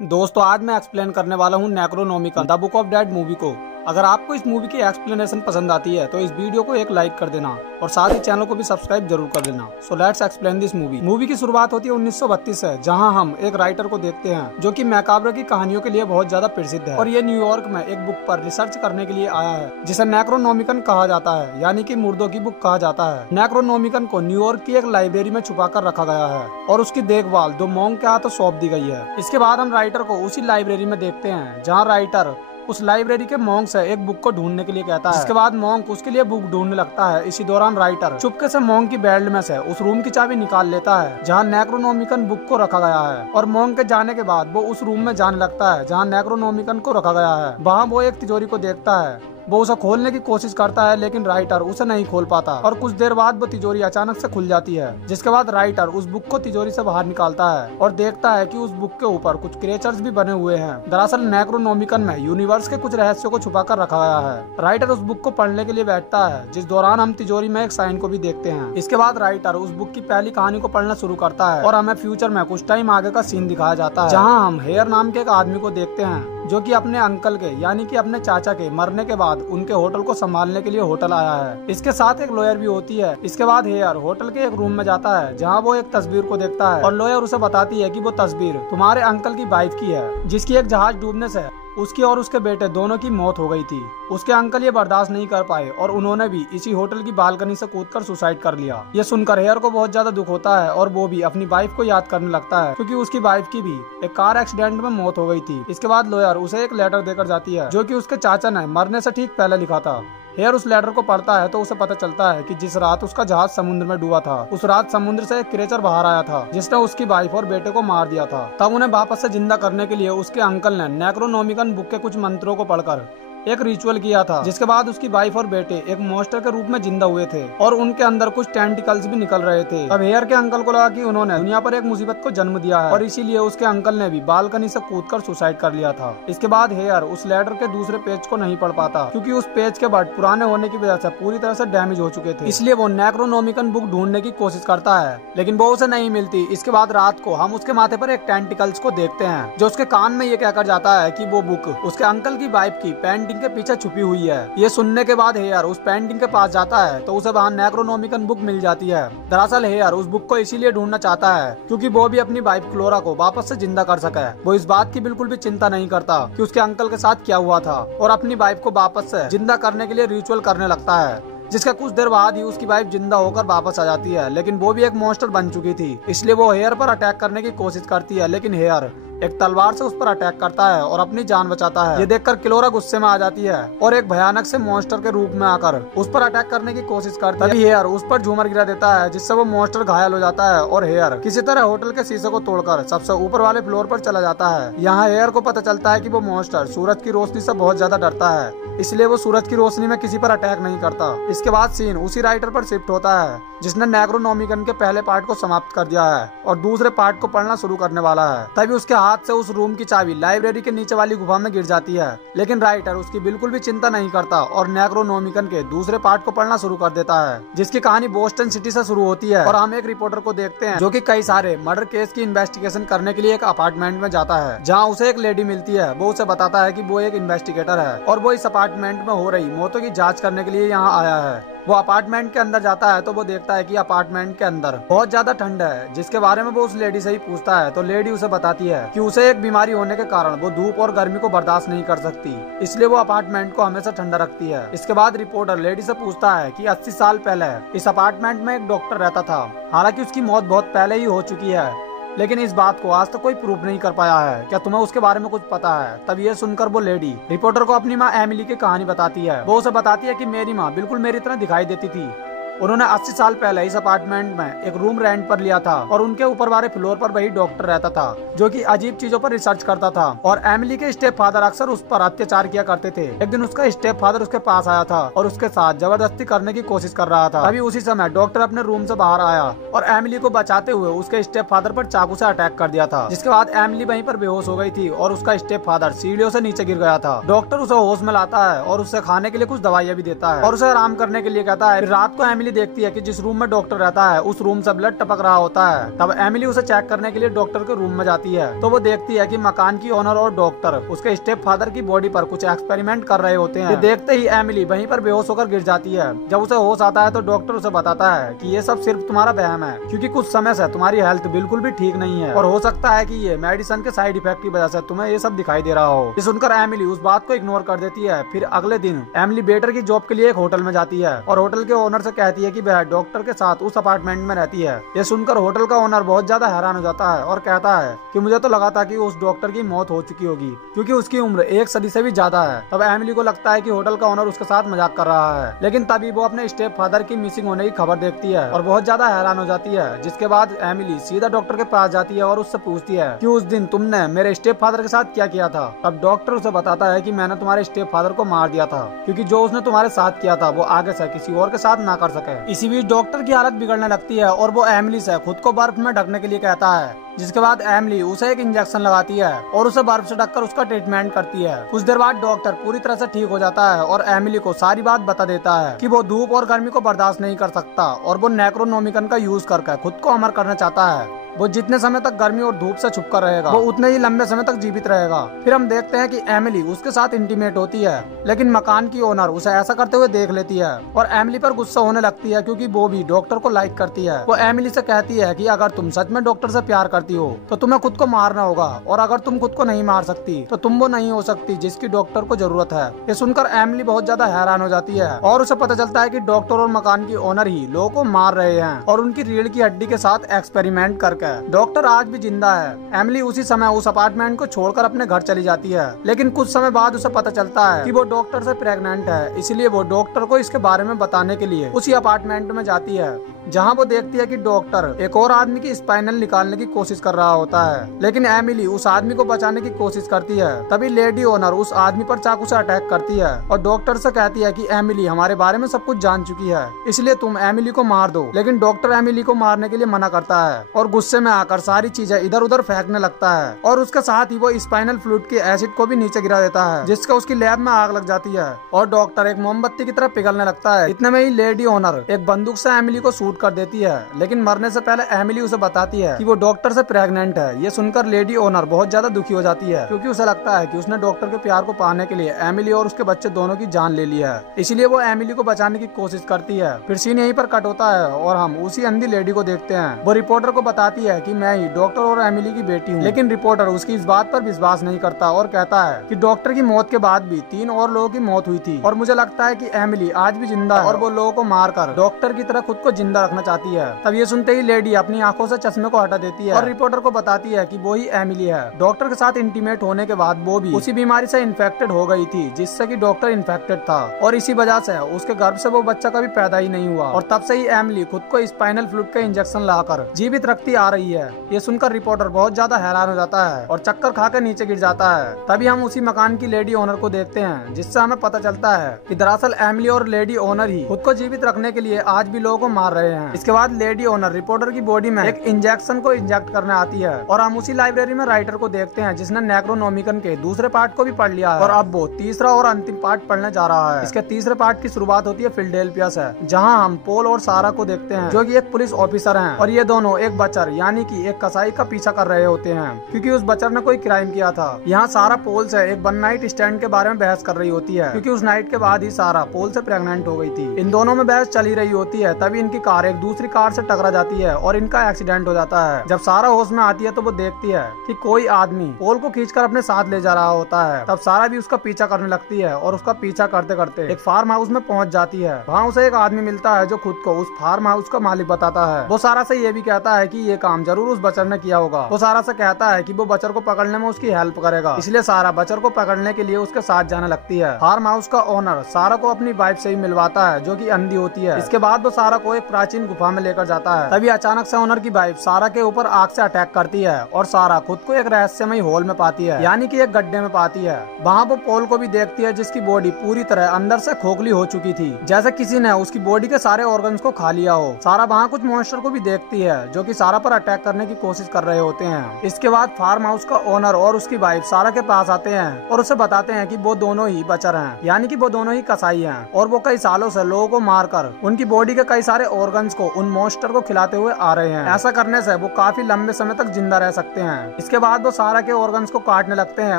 दोस्तों आज मैं एक्सप्लेन करने वाला हूँ Necronomicon the book of dead movie को। अगर आपको इस मूवी की एक्सप्लेनेशन पसंद आती है तो इस वीडियो को एक लाइक कर देना और साथ ही चैनल को भी सब्सक्राइब जरूर कर देना। So let's explain this movie. Movie की शुरुआत होती है 1932 से, जहां हम एक राइटर को देखते हैं जो कि मैकाब्र की कहानियों के लिए बहुत ज्यादा प्रसिद्ध है और ये न्यूयॉर्क में एक बुक पर रिसर्च करने के लिए आया है जिसे नेक्रोनॉमिकन कहा जाता है, यानी कि मुर्दों की बुक कहा जाता है। नेक्रोनॉमिकन को न्यूयॉर्क की एक लाइब्रेरी में छुपा कर रखा गया है और उसकी देखभाल दो मॉन्क के हाथों सौंप दी गई है। इसके बाद हम राइटर को उसी लाइब्रेरी में देखते हैं जहाँ राइटर उस लाइब्रेरी के मॉन्क से एक बुक को ढूंढने के लिए कहता है। इसके बाद मॉन्क उसके लिए बुक ढूंढने लगता है। इसी दौरान राइटर चुपके से मॉन्क की बेल्ट में से उस रूम की चाबी निकाल लेता है जहां नेक्रोनॉमिकन बुक को रखा गया है और मॉन्क के जाने के बाद वो उस रूम में जाने लगता है जहां नेक्रोनॉमिकन को रखा गया है। वहां वो एक तिजोरी को देखता है। वो उसे खोलने की कोशिश करता है लेकिन राइटर उसे नहीं खोल पाता और कुछ देर बाद वो तिजोरी अचानक से खुल जाती है, जिसके बाद राइटर उस बुक को तिजोरी से बाहर निकालता है और देखता है कि उस बुक के ऊपर कुछ क्रिएचर्स भी बने हुए हैं। दरअसल नेक्रोनॉमिकन में यूनिवर्स के कुछ रहस्यों को छुपा कर रखा गया है। राइटर उस बुक को पढ़ने के लिए बैठता है, जिस दौरान हम तिजोरी में एक साइन को भी देखते हैं। इसके बाद राइटर उस बुक की पहली कहानी को पढ़ना शुरू करता है और हमें फ्यूचर में कुछ टाइम आगे का सीन दिखाया जाता है जहाँ हम हेयर नाम के एक आदमी को देखते हैं जो कि अपने अंकल के यानी कि अपने चाचा के मरने के बाद उनके होटल को संभालने के लिए होटल आया है। इसके साथ एक लॉयर भी होती है। इसके बाद हेयर होटल के एक रूम में जाता है जहां वो एक तस्वीर को देखता है और लॉयर उसे बताती है कि वो तस्वीर तुम्हारे अंकल की वाइफ की है जिसकी एक जहाज डूबने से उसकी और उसके बेटे दोनों की मौत हो गई थी। उसके अंकल ये बर्दाश्त नहीं कर पाए और उन्होंने भी इसी होटल की बालकनी से कूदकर सुसाइड कर लिया। ये सुनकर हेयर को बहुत ज्यादा दुख होता है और वो भी अपनी वाइफ को याद करने लगता है क्योंकि उसकी वाइफ की भी एक कार एक्सीडेंट में मौत हो गई थी। इसके बाद लॉयर उसे एक लेटर देकर जाती है जो कि उसके चाचा ने मरने से ठीक पहले लिखा था। हेयर उस लेटर को पढ़ता है तो उसे पता चलता है कि जिस रात उसका जहाज समुद्र में डूबा था उस रात समुद्र से एक क्रिएचर बाहर आया था जिसने उसकी वाइफ और बेटे को मार दिया था। तब उन्हें वापस से जिंदा करने के लिए उसके अंकल ने नेक्रोनॉमिकन बुक के कुछ मंत्रों को पढ़कर एक रिचुअल किया था, जिसके बाद उसकी वाइफ और बेटे एक मॉन्स्टर के रूप में जिंदा हुए थे और उनके अंदर कुछ टेंटिकल्स भी निकल रहे थे। अब हेयर के अंकल को लगा कि उन्होंने दुनिया पर एक मुसीबत को जन्म दिया है और इसीलिए उसके अंकल ने भी बालकनी से कूदकर सुसाइड कर लिया था। इसके बाद हेयर उस लेटर के दूसरे पेज को नहीं पढ़ पाता क्योंकि उस पेज के वर्ड पुराने होने की वजह से पूरी तरह से डैमेज हो चुके थे। इसलिए वो नेक्रोनॉमिकन बुक ढूंढने की कोशिश करता है लेकिन वो उसे नहीं मिलती। इसके बाद रात को हम उसके माथे पर एक टेंटिकल्स को देखते हैं जो उसके कान में ये कहकर जाता है कि वो बुक उसके अंकल की वाइफ की पेंटिंग के पीछे छुपी हुई है। ये सुनने के बाद हेयर उस पेंटिंग के पास जाता है तो उसे वहाँ नेक्रोनॉमिकन बुक मिल जाती है। दरअसल हेयर उस बुक को इसीलिए ढूंढना चाहता है क्योंकि वो भी अपनी वाइफ क्लोरा को वापस से जिंदा कर सके। वो इस बात की बिल्कुल भी चिंता नहीं करता कि उसके अंकल के साथ क्या हुआ था और अपनी वाइफ को वापस से जिंदा करने के लिए रिचुअल करने लगता है, जिसका कुछ देर बाद ही उसकी वाइफ जिंदा होकर वापस आ जाती है। लेकिन वो भी एक मॉन्स्टर बन चुकी थी, इसलिए वो हेयर पर अटैक करने की कोशिश करती है लेकिन हेयर एक तलवार से उस पर अटैक करता है और अपनी जान बचाता है। ये देखकर क्लोरा गुस्से में आ जाती है और एक भयानक से मॉन्स्टर के रूप में आकर उस पर अटैक करने की कोशिश करती है। तभी हेयर उस पर झूमर गिरा देता है जिससे वो मॉन्स्टर घायल हो जाता है और हेयर किसी तरह होटल के शीशे को तोड़कर सबसे ऊपर वाले फ्लोर पर चला जाता है। यहाँ हेयर को पता चलता है कि वो मॉन्स्टर सूरज की रोशनी से बहुत ज्यादा डरता है, इसलिए वो सूरज की रोशनी में किसी पर अटैक नहीं करता। इसके बाद सीन उसी राइटर पर शिफ्ट होता है जिसने नेक्रोनॉमिकन के पहले पार्ट को समाप्त कर दिया है और दूसरे पार्ट को पढ़ना शुरू करने वाला है। तभी उसके हाथ से उस रूम की चाबी लाइब्रेरी के नीचे वाली गुफा में गिर जाती है लेकिन राइटर उसकी बिल्कुल भी चिंता नहीं करता और नेक्रोनॉमिकन के दूसरे पार्ट को पढ़ना शुरू कर देता है जिसकी कहानी बोस्टन सिटी से शुरू होती है और हम एक रिपोर्टर को देखते हैं जो कि कई सारे मर्डर केस की इन्वेस्टिगेशन करने के लिए एक अपार्टमेंट में जाता है जहाँ उसे एक लेडी मिलती है। वो उसे बताता है कि वो एक इन्वेस्टिगेटर है और वो इस अपार्टमेंट में हो रही मौतों की जांच करने के लिए यहाँ आया है। वो अपार्टमेंट के अंदर जाता है तो वो देखता है कि अपार्टमेंट के अंदर बहुत ज्यादा ठंड है, जिसके बारे में वो उस लेडी से ही पूछता है तो लेडी उसे बताती है कि उसे एक बीमारी होने के कारण वो धूप और गर्मी को बर्दाश्त नहीं कर सकती, इसलिए वो अपार्टमेंट को हमेशा ठंडा रखती है। इसके बाद रिपोर्टर लेडी से पूछता है कि 80 साल पहले इस अपार्टमेंट में एक डॉक्टर रहता था, हालांकि उसकी मौत बहुत पहले ही हो चुकी है लेकिन इस बात को आज तक कोई प्रूफ नहीं कर पाया है। क्या तुम्हें उसके बारे में कुछ पता है? तब ये सुनकर वो लेडी रिपोर्टर को अपनी माँ एमिली की कहानी बताती है। वो उसे बताती है कि मेरी माँ बिल्कुल मेरी तरह दिखाई देती थी। उन्होंने 80 साल पहले इस अपार्टमेंट में एक रूम रेंट पर लिया था और उनके ऊपर वाले फ्लोर पर वही डॉक्टर रहता था जो कि अजीब चीजों पर रिसर्च करता था और एमिली के स्टेप फादर अक्सर उस पर अत्याचार किया करते थे। एक दिन उसका स्टेप फादर उसके पास आया था और उसके साथ जबरदस्ती करने की कोशिश कर रहा था। तभी उसी समय डॉक्टर अपने रूम से बाहर आया और एमिली को बचाते हुए उसके स्टेप फादर पर चाकू से अटैक कर दिया था, जिसके बाद एमिली वहीं पर बेहोश हो गई थी और उसका स्टेप फादर सीढ़ियों से नीचे गिर गया था। डॉक्टर उसे होश में लाता है और उसे खाने के लिए कुछ दवाइयाँ भी देता है और उसे आराम करने के लिए कहता है। रात को एमिली एमिली देखती है कि जिस रूम में डॉक्टर रहता है उस रूम से ब्लड टपक रहा होता है। तब एमिली उसे चेक करने के लिए डॉक्टर के रूम में जाती है तो वो देखती है कि मकान की ओनर और डॉक्टर उसके स्टेप फादर की बॉडी पर कुछ एक्सपेरिमेंट कर रहे होते हैं। देखते ही एमिली वहीं पर बेहोश होकर गिर जाती है। जब उसे होश आता है तो डॉक्टर उसे बताता है कि ये सब सिर्फ तुम्हारा वहम है, क्योंकि कुछ समय से तुम्हारी हेल्थ बिल्कुल भी ठीक नहीं है और हो सकता है कि ये मेडिसिन के साइड इफेक्ट की वजह से तुम्हें ये सब दिखाई दे रहा हो। ये सुनकर एमिली उस बात को इग्नोर कर देती है। फिर अगले दिन एमिली वेटर की जॉब के लिए एक होटल में जाती है और होटल के ओनर से कहती है कि वह डॉक्टर के साथ उस अपार्टमेंट में रहती है। ये सुनकर होटल का ओनर बहुत ज्यादा हैरान हो जाता है और कहता है कि मुझे तो लगा था कि उस डॉक्टर की मौत हो चुकी होगी, क्योंकि उसकी उम्र 1 सदी से भी ज्यादा है। तब एमिली को लगता है कि होटल का ओनर उसके साथ मजाक कर रहा है, लेकिन तभी वो अपने स्टेप फादर की मिसिंग होने की खबर देखती है और बहुत ज्यादा हैरान हो जाती है। जिसके बाद एमिली सीधा डॉक्टर के पास जाती है और उससे पूछती है कि उस दिन तुमने मेरे स्टेप फादर के साथ क्या किया था। तब डॉक्टर उसे बताता है कि मैंने तुम्हारे स्टेप फादर को मार दिया था, क्योंकि जो उसने तुम्हारे साथ किया था वो आगे से किसी और के साथ ना कर सके। इसी बीच डॉक्टर की हालत बिगड़ने लगती है और वो एमिली से खुद को बर्फ में ढकने के लिए कहता है। जिसके बाद एमिली उसे एक इंजेक्शन लगाती है और उसे बर्फ से ढककर उसका ट्रीटमेंट करती है। कुछ देर बाद डॉक्टर पूरी तरह से ठीक हो जाता है और एमिली को सारी बात बता देता है कि वो धूप और गर्मी को बर्दाश्त नहीं कर सकता और वो नेक्रोनोमिकन का यूज करके खुद को अमर करना चाहता है। वो जितने समय तक गर्मी और धूप से छुपकर रहेगा वो उतने ही लंबे समय तक जीवित रहेगा। फिर हम देखते हैं कि एमिली उसके साथ इंटीमेट होती है, लेकिन मकान की ओनर उसे ऐसा करते हुए देख लेती है और एमिली पर गुस्सा होने लगती है, क्योंकि वो भी डॉक्टर को लाइक करती है। वो एमिली से कहती है कि अगर तुम सच में डॉक्टर से प्यार करती हो तो तुम्हें खुद को मारना होगा, और अगर तुम खुद को नहीं मार सकती तो तुम वो नहीं हो सकती जिसकी डॉक्टर को जरूरत है। ये सुनकर एमिली बहुत ज्यादा हैरान हो जाती है और उसे पता चलता है कि डॉक्टर और मकान की ओनर ही लोगों को मार रहे हैं और उनकी रीढ़ की हड्डी के साथ एक्सपेरिमेंट करके। डॉक्टर आज भी जिंदा है। एमिली उसी समय उस अपार्टमेंट को छोड़कर अपने घर चली जाती है, लेकिन कुछ समय बाद उसे पता चलता है कि वो डॉक्टर से प्रेग्नेंट है। इसलिए वो डॉक्टर को इसके बारे में बताने के लिए उसी अपार्टमेंट में जाती है, जहां वो देखती है कि डॉक्टर एक और आदमी की स्पाइनल निकालने की कोशिश कर रहा होता है। लेकिन एमिली उस आदमी को बचाने की कोशिश करती है। तभी लेडी ओनर उस आदमी पर चाकू से अटैक करती है और डॉक्टर से कहती है कि एमिली हमारे बारे में सब कुछ जान चुकी है, इसलिए तुम एमिली को मार दो। लेकिन डॉक्टर एमिली को मारने के लिए मना करता है और गुस्से में आकर सारी चीजें इधर उधर फेंकने लगता है और उसके साथ ही वो स्पाइनल फ्लूइड के एसिड को भी नीचे गिरा देता है, जिससे उसकी लैब में आग लग जाती है और डॉक्टर एक मोमबत्ती की तरह पिघलने लगता है। इतने में ही लेडी ओनर एक बंदूक से एमिली को शूट कर देती है, लेकिन मरने से पहले एमिली उसे बताती है कि वो डॉक्टर से प्रेग्नेंट है। ये सुनकर लेडी ओनर बहुत ज्यादा दुखी हो जाती है, क्योंकि उसे लगता है कि उसने डॉक्टर के प्यार को पाने के लिए एमिली और उसके बच्चे दोनों की जान ले ली है, इसलिए वो एमिली को बचाने की कोशिश करती है। फिर सीन यहीं पर कट होता है और हम उसी अंधी लेडी को देखते हैं। वो रिपोर्टर को बताती है कि मैं ही डॉक्टर और एमिली की बेटी हूँ, लेकिन रिपोर्टर उसकी इस बात पर विश्वास नहीं करता और कहता है कि डॉक्टर की मौत के बाद भी 3 और लोगों की मौत हुई थी और मुझे लगता है कि एमिली आज भी जिंदा है और वो लोगों को मारकर डॉक्टर की तरह खुद को जिंदा रखना चाहती है। तब ये सुनते ही लेडी अपनी आंखों से चश्मे को हटा देती है और रिपोर्टर को बताती है कि वो ही एमिली है। डॉक्टर के साथ इंटीमेट होने के बाद वो भी उसी बीमारी से इन्फेक्टेड हो गई थी जिससे कि डॉक्टर इन्फेक्टेड था और इसी वजह से उसके गर्भ से वो बच्चा कभी पैदा ही नहीं हुआ और तब से ही एमिली खुद को स्पाइनल फ्लूइड का इंजेक्शन लाकर जीवित रखती आ रही है। ये सुनकर रिपोर्टर बहुत ज्यादा हैरान हो जाता है और चक्कर खाकर नीचे गिर जाता है। तभी हम उसी मकान की लेडी ओनर को देखते हैं, जिससे हमें पता चलता है कि दरअसल एमिली और लेडी ओनर ही खुद को जीवित रखने के लिए आज भी लोगों को मार रहे हैं। इसके बाद लेडी ओनर रिपोर्टर की बॉडी में एक इंजेक्शन को इंजेक्ट करने आती है और हम उसी लाइब्रेरी में राइटर को देखते हैं जिसने नेक्रोनोमिकन के दूसरे पार्ट को भी पढ़ लिया है और अब वो तीसरा और अंतिम पार्ट पढ़ने जा रहा है। इसके तीसरे पार्ट की शुरुआत होती है फिलाडेल्फिया से, जहां हम पोल और सारा को देखते हैं जो कि एक पुलिस ऑफिसर हैं और ये दोनों एक बचर यानी कि एक कसाई का पीछा कर रहे होते हैं, क्योंकि उस बचर ने कोई क्राइम किया था। यहाँ सारा पोल से एक 1 नाइट स्टैंड के बारे में बहस कर रही होती है, क्योंकि उस नाइट के बाद ही सारा पोल से प्रेग्नेंट हो गई थी। इन दोनों में बहस चली रही होती है, तभी इनकी कार एक दूसरी कार से टकरा जाती है और इनका एक्सीडेंट हो जाता है। जब सारा होश में आती है तो वो देखती है कि कोई आदमी पोल को खींचकर अपने साथ ले जा रहा होता है। तब सारा भी उसका पीछा करने लगती है और उसका पीछा करते करते एक फार्म हाउस में पहुंच जाती है। वहाँ उसे एक आदमी मिलता है जो खुद को उस फार्म हाउस का मालिक बताता है। वो सारा से ये भी कहता है कि ये काम जरूर उस बचर ने किया होगा। वो सारा से कहता है कि वो बचर को पकड़ने में उसकी हेल्प करेगा, इसलिए सारा बचर को पकड़ने के लिए उसके साथ जाने लगती है। फार्म हाउस का ओनर सारा को अपनी वाइफ से ही मिलवाता है जो कि अंधी होती है। इसके बाद वो सारा को एक प्राचीन गुफा में लेकर जाता है। तभी अचानक से ओनर की वाइफ सारा के ऊपर आग से अटैक करती है और सारा खुद को एक रहस्यमय होल में पाती है, यानी कि एक गड्ढे में पाती है। वहाँ वो पोल को भी देखती है जिसकी बॉडी पूरी तरह अंदर से खोखली हो चुकी थी, जैसे किसी ने उसकी बॉडी के सारे ऑर्गन्स को खा लिया हो। सारा वहाँ कुछ मॉन्स्टर को भी देखती है जो कि सारा पर अटैक करने की कोशिश कर रहे होते हैं। इसके बाद फार्म हाउस का ओनर और उसकी वाइफ सारा के पास आते हैं और उसे बताते हैं कि वो दोनों ही बचर हैं, यानी कि वो दोनों ही कसाई हैं और वो कई सालों से लोगों को मारकर उनकी बॉडी के कई सारे ऑर्गन्स को उन मॉन्स्टर को खिलाते हुए आ रहे हैं। ऐसा करने से वो काफी लंबे समय तक जिंदा रह सकते हैं। इसके बाद वो सारा के ऑर्गन्स को काटने लगते हैं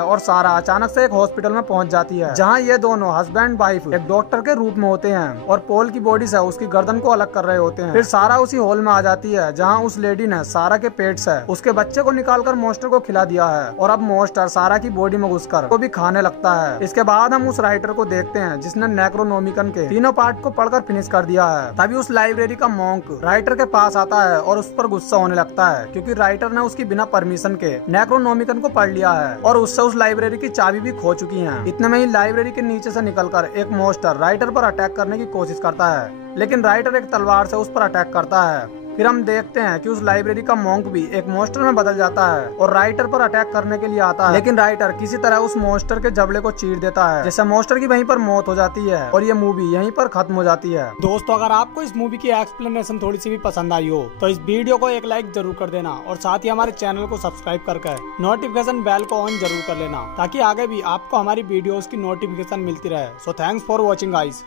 और सारा अचानक से एक हॉस्पिटल में पहुंच जाती है, जहां ये दोनों हस्बैंड वाइफ एक डॉक्टर के रूप में होते हैं और पॉल की बॉडी से उसकी गर्दन को अलग कर रहे होते हैं। फिर सारा उसी हॉल में आ जाती है जहाँ उस लेडी ने सारा के पेट से उसके बच्चे को निकालकर मॉन्स्टर को खिला दिया है और अब मॉन्स्टर सारा की बॉडी में घुसकर को भी खाने लगता है। इसके बाद हम उस राइटर को देखते हैं जिसने नेक्रोनोमिकन के तीनों पार्ट को पढ़कर फिनिश कर दिया है। तभी उस लाइब्रेरी का मॉन्क राइटर के पास आता है और उस पर गुस्सा होने लगता है क्योंकि राइटर ने उसकी बिना परमिशन के नेक्रोनोमिकन को पढ़ लिया है और उससे उस लाइब्रेरी की चाबी भी खो चुकी है। इतने में ही लाइब्रेरी के नीचे से निकलकर एक मॉन्स्टर राइटर पर अटैक करने की कोशिश करता है, लेकिन राइटर एक तलवार से उस पर अटैक करता है। फिर हम देखते हैं कि उस लाइब्रेरी का मॉन्क भी एक मॉन्स्टर में बदल जाता है और राइटर पर अटैक करने के लिए आता है, लेकिन राइटर किसी तरह उस मॉन्स्टर के जबड़े को चीर देता है, जिससे मॉन्स्टर की वहीं पर मौत हो जाती है और ये मूवी यहीं पर खत्म हो जाती है। दोस्तों, अगर आपको इस मूवी की एक्सप्लेनेशन थोड़ी सी भी पसंद आई हो तो इस वीडियो को एक लाइक जरूर कर देना और साथ ही हमारे चैनल को सब्सक्राइब करके नोटिफिकेशन बेल को ऑन जरूर कर लेना ताकि आगे भी आपको हमारी वीडियोस की नोटिफिकेशन मिलती रहे। So thanks for watching guys.